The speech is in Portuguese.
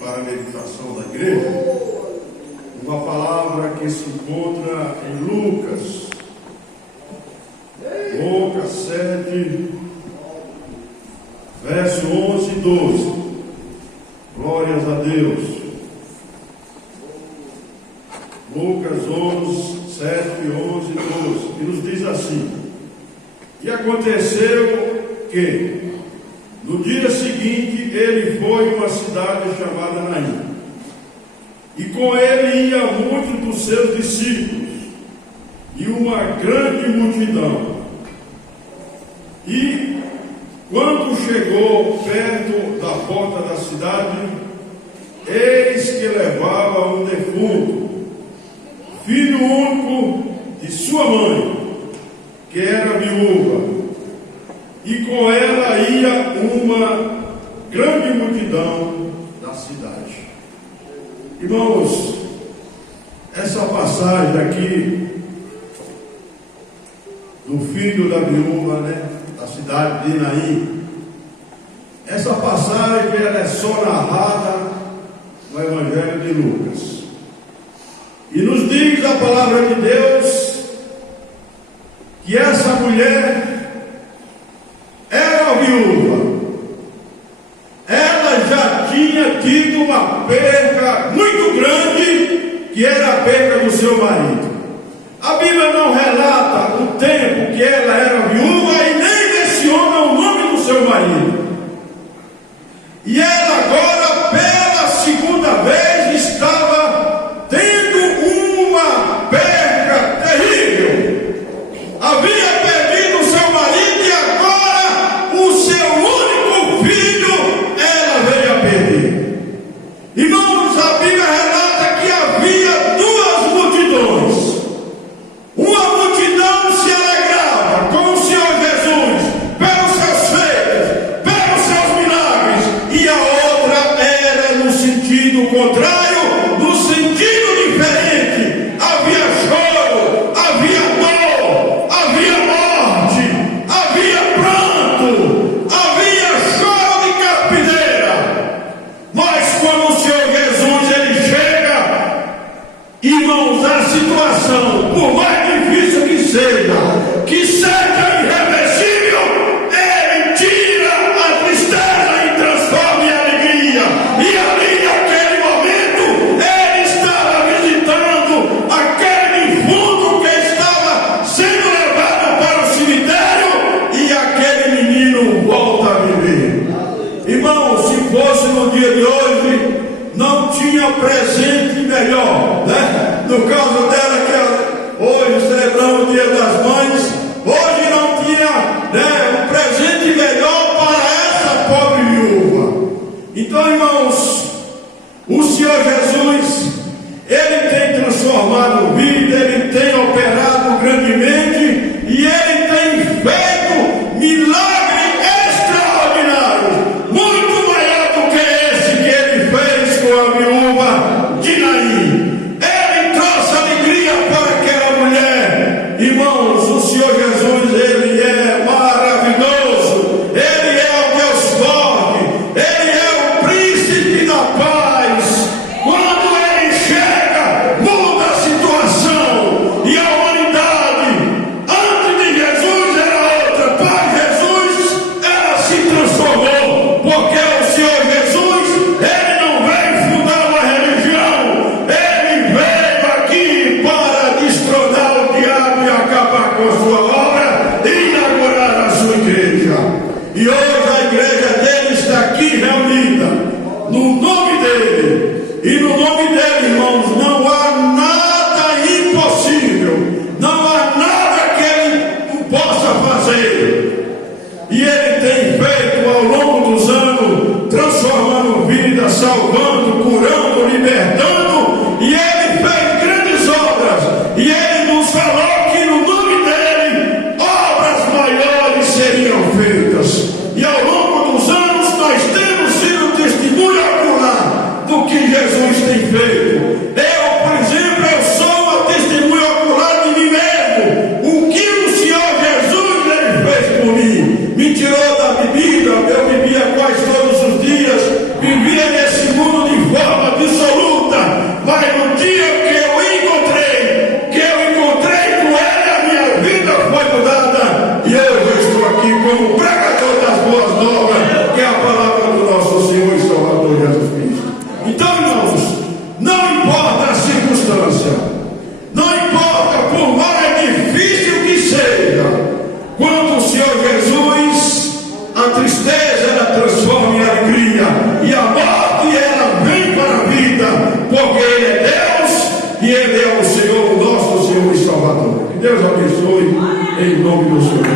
para a meditação da igreja, uma palavra que se encontra em Lucas 7, verso 11 e 12. Glórias a Deus. Lucas 7, 11 e 12, que nos diz assim: E aconteceu que, no dia seguinte, ele foi a uma cidade chamada Naim, e com ele ia muitos dos seus discípulos, e uma grande multidão. E, quando chegou perto da porta da cidade, eis que levava um defunto, filho único de sua mãe, que era viúva, e com ela ia uma grande multidão da cidade. Irmãos, essa passagem aqui do filho da viúva, da cidade de Naim, essa passagem ela é só narrada no Evangelho de Lucas, e nos diz a palavra de Deus que essa mulher era viúva. Ela já tinha tido uma perca muito grande, que era a perca do seu marido. A Bíblia não relata o tempo que ela era viúva e nem menciona o nome do seu marido. E ela agora, pela segunda vez, estava tendo uma perca terrível. Havia perdido seu marido e agora o seu único filho ela veio a perder. Irmãos, a Bíblia relata que havia duas multidões. Uma multidão se alegrava com o Senhor Jesus pelos seus feitos, pelos seus milagres, e a outra era no sentido contrário, no sentido diferente. Havia choro, havia dor, havia morte, havia pranto, havia choro de carpideira. Mas quando o Senhor Jesus ele chega, irmãos, a situação, por mais difícil que seja irreversível, ele tira a tristeza e transforma em alegria. E ali, naquele momento, ele estava visitando aquele defunto que estava sendo levado para o cemitério, e aquele menino volta a viver. Irmão, se fosse no dia de hoje, não tinha presente melhor, No caso dela, que hoje celebramos o Dia das Mães, hoje não tinha um presente melhor para essa pobre viúva. Então, irmãos, o Senhor Jesus, ele tem transformado vida, ele tem operado grandemente, e ele tem feito milagres extraordinários, muito maior do que esse que ele fez com a viúva de Naim. Ele trouxe alegria para aquela mulher. Irmãos, o Senhor Jesus, ele é maravilhoso, ele é o Deus forte, ele é o príncipe da paz. Quando ele chega, muda a situação, e a humanidade antes de Jesus era outra, para Jesus ela se transformou, porque o Senhor Jesus, ele não veio fundar uma religião, ele veio aqui para destronar o diabo e acabar com a sua obra e inaugurar a sua igreja. E hoje a igreja dele está aqui reunida no nome dele, e no nome dele, irmãos, não há nada impossível, não há nada que ele não possa fazer. E ele tem feito ao longo dos anos, transformando vidas, salvando, curando, libertando, e ele fez grandes obras, e ele nos falou que no nome dele obras maiores seriam feitas. E ao longo dos anos nós temos sido testemunho ocular do que Jesus tem feito. Eu, por exemplo, eu sou uma testemunha ocular de mim mesmo. O que o Senhor Jesus ele fez por mim, me tirou da bebida, eu bebia quase todos os dias, vivia nesse mundo de em nome do Senhor